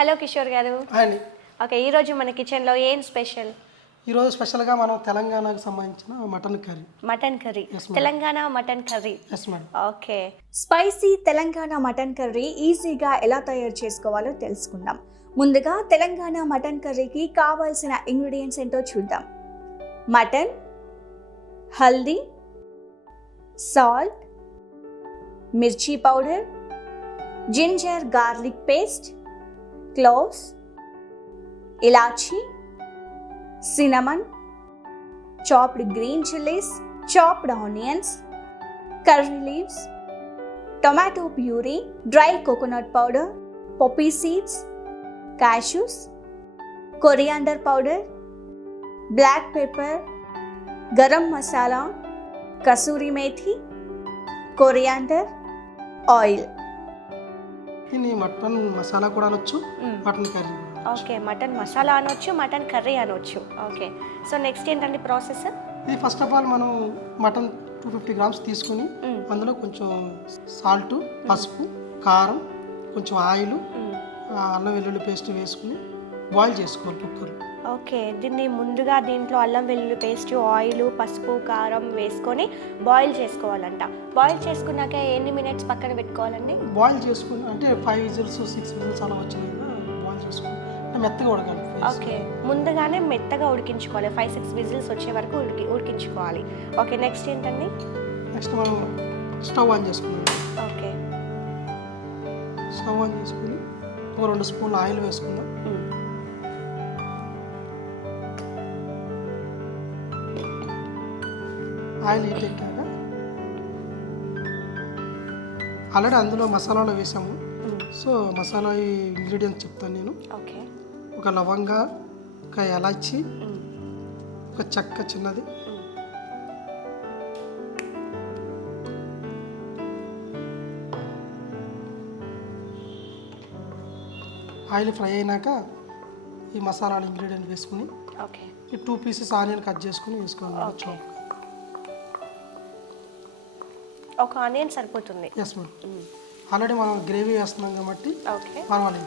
Hello Kishore గారు. అండి okay, ఈరోజు మన కిచెన్లో ఏం స్పెషల్? ఈరోజు స్పెషల్గా మనం తెలంగాణకు సంబంధించిన mutton curry. Mutton curry. Telangana mutton curry. Yes madam. Okay, spicy Telangana mutton curry ఈజీగా ఎలా తయారు చేసుకోవాలో తెలుసుకుందాం. ముందుగా తెలంగాణ మటన్ కర్రీకి కావాల్సిన ఇంగ్రీడియంట్స్ ఏంటో చూద్దాం. Mutton, haldi, salt, mirchi powder, ginger garlic paste, cloves, elaichi, cinnamon, chopped green chilies, chopped onions, curry leaves, tomato puree, dry coconut powder, poppy seeds, cashews, coriander powder, black pepper, garam masala, kasuri methi, coriander, oil. దీన్ని mutton masala కూడా అనొచ్చు, mutton curry. Okay, mutton masala అనొచ్చు, mutton curry అనొచ్చు. Okay, so next ఏంటండి process? ఇది first of all మనం mutton 250 grams తీసుకుని అందులో కొంచెం సాల్ట్, పసుపు, కారం, కొంచెం ఆయిల్, అల్లం వెల్లుల్లి పేస్ట్ వేసుకుని బాయిల్ చేసుకోవాలి కుక్కర్. ఓకే, దీన్ని ముందుగా దీంట్లో అల్లం వెల్లుల్లి పేస్ట్, ఆయిల్, పసుపు, కారం వేసుకొని బాయిల్ చేసుకోవాలంట. బాయిల్ చేసుకున్నాక ఎన్ని మినిట్స్ పక్కన పెట్టుకోవాలండి? బాయిల్ చేసుకుని అంటే 5 విజిల్స్ 6 విజిల్స్ అలా వచ్చినాక బాయిల్ చేసుకుని మెత్తగా ఉడకాలి. ఓకే, ముందుగానే మెత్తగా ఉడికించుకోవాలి. 5-6 విజిల్స్ వచ్చే వరకు ఉడికించుకోవాలి. ఓకే, నెక్స్ట్ ఏంటండి? నెక్స్ట్ మనం స్టవ్ ఆన్ చేసుకున్నాం. ఓకే, స్టవ్ ఆన్ చేసుకుని ఒక 2 స్పూన్లు ఆయిల్ వేసుకుందాం. ఆయిల్ హీట్ ఎక్కాక ఆల్రెడీ అందులో మసాలాలు వేసాము. సో మసాలా ఇంగ్రీడియంట్స్ చెప్తాను నేను. ఓకే, ఒక లవంగా, ఒక ఎలాచి, ఒక చెక్క చిన్నది, ఆయిల్ ఫ్రై అయినాక ఈ మసాలాలు ఇంగ్రీడియంట్ వేసుకుని ఓకే, ఈ 2 పీసెస్ ఆనియన్ కట్ చేసుకుని వేసుకోవాలి. చాప్. ఒక ఆనియన్ సరిపోతుంది. Yes madam. ఆల్రెడీ మనం గ్రేవీ వేస్తున్నాం కాబట్టి ఓకే, పర్వాలేదు.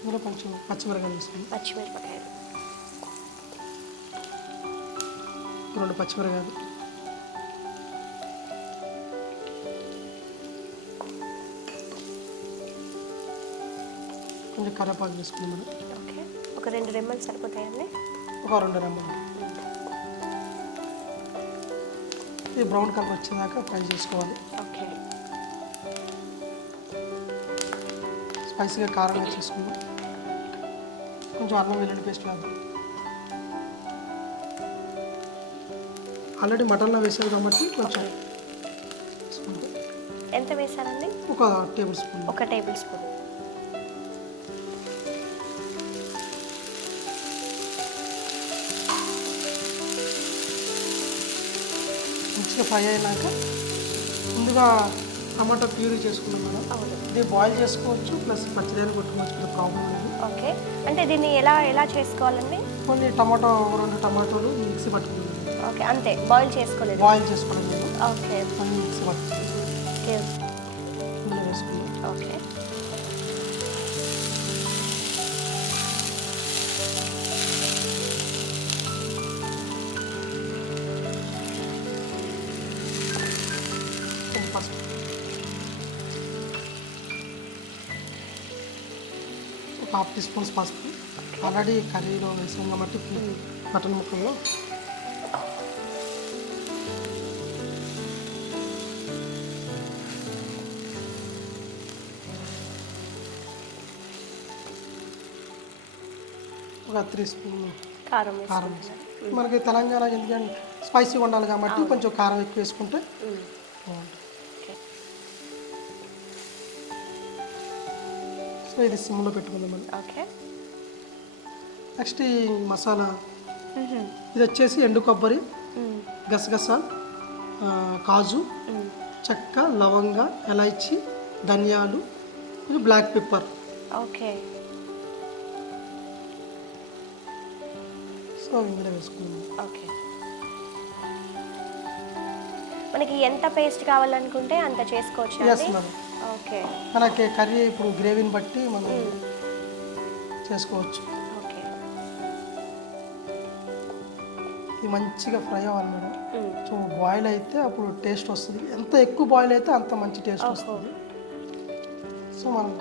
ఇందులో కొంచెం పచ్చిమిరకాయలు వేసుకుందాం. పచ్చిమిరపకాయలు 2 పచ్చిమిరకాయలు, కొంచెం కరివేపాకు వేసుకుందాం మేడం. ఓకే, ఒక 2 రెమ్మలు సరిపోతాయండి. ఒక 2 రెమ్మలు. ఇది బ్రౌన్ కలర్ వచ్చేదాకా ఫ్రై చేసుకోవాలి. ఓకే, స్పైసీగా కారం వేసేసుకుందాం. కొంచెం అల్లం వెల్లుల్లి పేస్ట్ వేద్దాం. ఆల్రెడీ మటన్లో వేసారు కాబట్టి కొంచెం వేసుకుందాం. ఎంత వేసారండి? ఒక టేబుల్ స్పూన్. 1 table spoon. మంచిగా ఫ్రై అయినాక ముందుగా టమాటో ప్యూరీ చేసుకున్నాం మేడం. అవును, ఇది బాయిల్ చేసుకోవచ్చు, ప్లస్ పచ్చిదాన్ని కొట్టుకోవచ్చు, పెద్ద ప్రాబ్లం లేదు. ఓకే, అంటే దీన్ని ఎలా చేసుకోవాలండి? కొన్ని టమాటో 2 టమాటోలు మిక్సీ పట్టుకున్నాను. ఓకే, అంతే, బాయిల్ చేసుకోలేదు. బాయిల్ చేసుకోవడం నేను ఓకే, అన్ని మిక్సీ పట్టుకున్నాను. ఇందులో వేసుకున్నాను. ఓకే, కొంచెం పసుపు, ఒక 1/2 టీ స్పూన్స్ పసుపు. ఆల్రెడీ కర్రీలో వేసాం కాబట్టి మటన్ ముక్కల్లో ఒక 3 స్పూన్లు కారం కారం వేసాం. మనకి తెలంగాణ ఎందుకంటే స్పైసీగా ఉండాలి కాబట్టి కొంచెం కారం ఎక్కువ వేసుకుంటే బాగుంటుంది. సో ఇది సిమ్లో పెట్టుకుందాం మనం. ఓకే, నెక్స్ట్ ఈ మసాలా ఇది వచ్చేసి ఎండు కొబ్బరి, గసగస, కాజు, చెక్క, లవంగ, ఎలైచి, ధనియాలు, ఇది బ్లాక్ పెప్పర్. ఓకే, సో ఇందులో వేసుకున్నాం. ఓకే, మనకి ఎంత పేస్ట్ కావాలనుకుంటే అంత చేసుకోవచ్చు. Yes madam. ఓకే. మనకి కర్రీ ఇప్పుడు గ్రేవీని బట్టి మనం చేసుకోవచ్చు. ఓకే. ఇది మంచిగా ఫ్రై అవ్వాలి మేడం. సో బాయిల్ అయితే అప్పుడు టేస్ట్ వస్తుంది. ఎంత ఎక్కువ బాయిల్ అయితే అంత మంచి టేస్ట్ వస్తుంది. సో మనం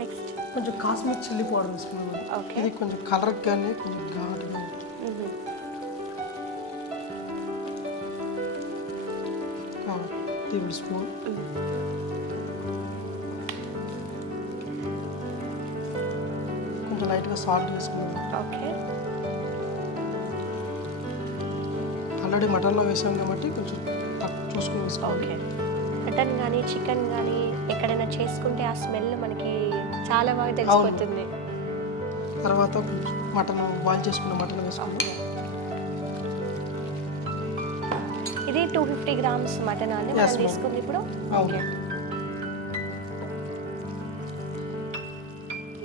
నెక్స్ట్ కొంచెం కాశ్మీర్ చిల్లీ పౌడర్ వేసుకున్నాం మేడం. ఓకే. ఇది కొంచెం కలర్ కానీ కొంచెం ఘాటుగా ఉంటుంది. టేబుల్ స్పూన్ కొంచెం లైట్గా సాల్ట్ వేసుకున్నాం. ఓకే. ఆల్రెడీ మటన్లో వేసాం కాబట్టి కొంచెం చూసుకుని వేసుకోవాలి. ఓకే. మటన్ కానీ చికెన్ కానీ ఎక్కడైనా చేసుకుంటే ఆ స్మెల్ మనకి చాలా బాగా తెలిసిపోతుంది. తర్వాత కొంచెం మటన్ బాయిల్ చేసుకున్న మటన్ వేసుకోవాలి. ఇది 250 గ్రామ్స్ మటన్ అని మనం తీసుకుంది ఇప్పుడు. ఓకే.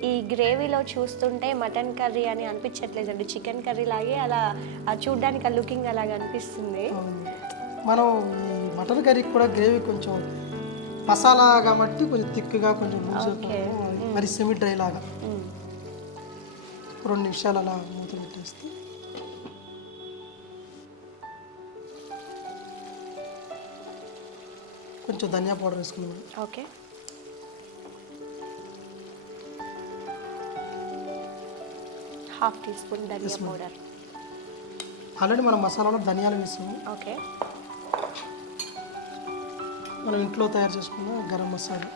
ఈ గ్రేవీలో చూస్తుంటే మటన్ కర్రీ అని అనిపించట్లేదండి, చికెన్ కర్రీ లాగే అలా చూడడానికి ఆ లుకింగ్ అలాగ అనిపిస్తుంది. మనం ఈ మటన్ కర్రీకి కూడా గ్రేవీ కొంచెం మసాలా కాబట్టి కొంచెం థిక్గా కొంచెం మరి సెమీ డ్రై లాగా 2 నిమిషాలు అలా మూత పెట్టేస్తే కొంచెం ధనియా పౌడర్ వేసుకున్నాం. ఓకే. హాఫ్ టీ స్పూన్ ధనియా పౌడర్. ఆల్రెడీ మనం మసాలాలో ధనియాలు వేసాము. ఓకే. మనం ఇంట్లో తయారు చేసుకున్న గరం మసాలా.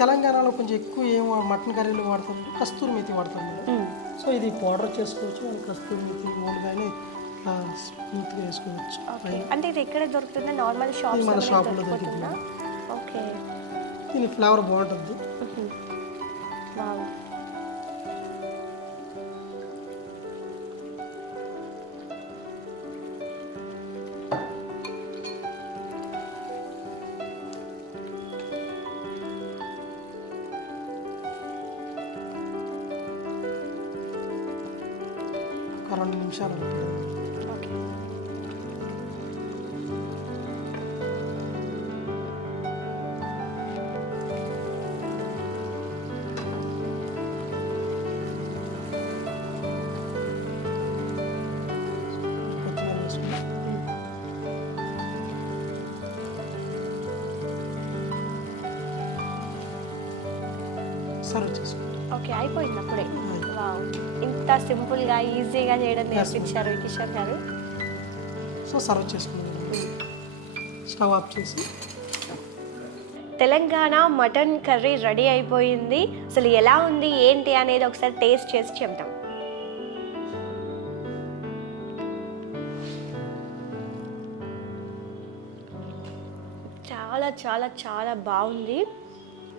తెలంగాణలో కొంచెం ఎక్కువ మటన్ కర్రీలు వాడతారంటే కస్తూరి మేతి వాడతాం మేడం. సో ఇది పౌడర్ చేసుకోవచ్చు, మనం కస్తూరి మేతి మూడుగానే స్మూత్గా వేసుకోవచ్చు. అంటే ఇది ఎక్కడ దొరుకుతుందా? నార్మల్ షాప్ మన షాపులో దొరుకుతుందా? ఓకే. దీని ఫ్లేవర్ బాగుంటుంది. వావ్. ఒక 2 నిమిషాలు. ఓకే. కొత్తిమీర వేసుకుని సర్వ్ చేసుకుంటాం. ఓకే, అయిపోయింది అప్పుడే. వావ్, ఇంత సింపుల్గా ఈజీగా చేయడం నేర్పించారు కిషోర్ గారు. సో సర్వ్ చేసుకున్నాం. స్టవ్ ఆఫ్ చేసి తెలంగాణ మటన్ కర్రీ రెడీ అయిపోయింది. అసలు ఎలా ఉంది ఏంటి అనేది ఒకసారి టేస్ట్ చేసి చెప్తాం. చాలా చాలా చాలా బాగుంది.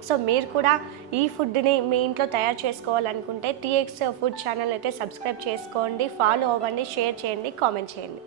సో మీరు కూడా ఈ ఫుడ్ని మీ ఇంట్లో తయారు చేసుకోవాలనుకుంటే TX ఫుడ్ ఛానల్ అయితే సబ్స్క్రైబ్ చేసుకోండి, ఫాలో అవ్వండి, షేర్ చేయండి, కామెంట్ చేయండి.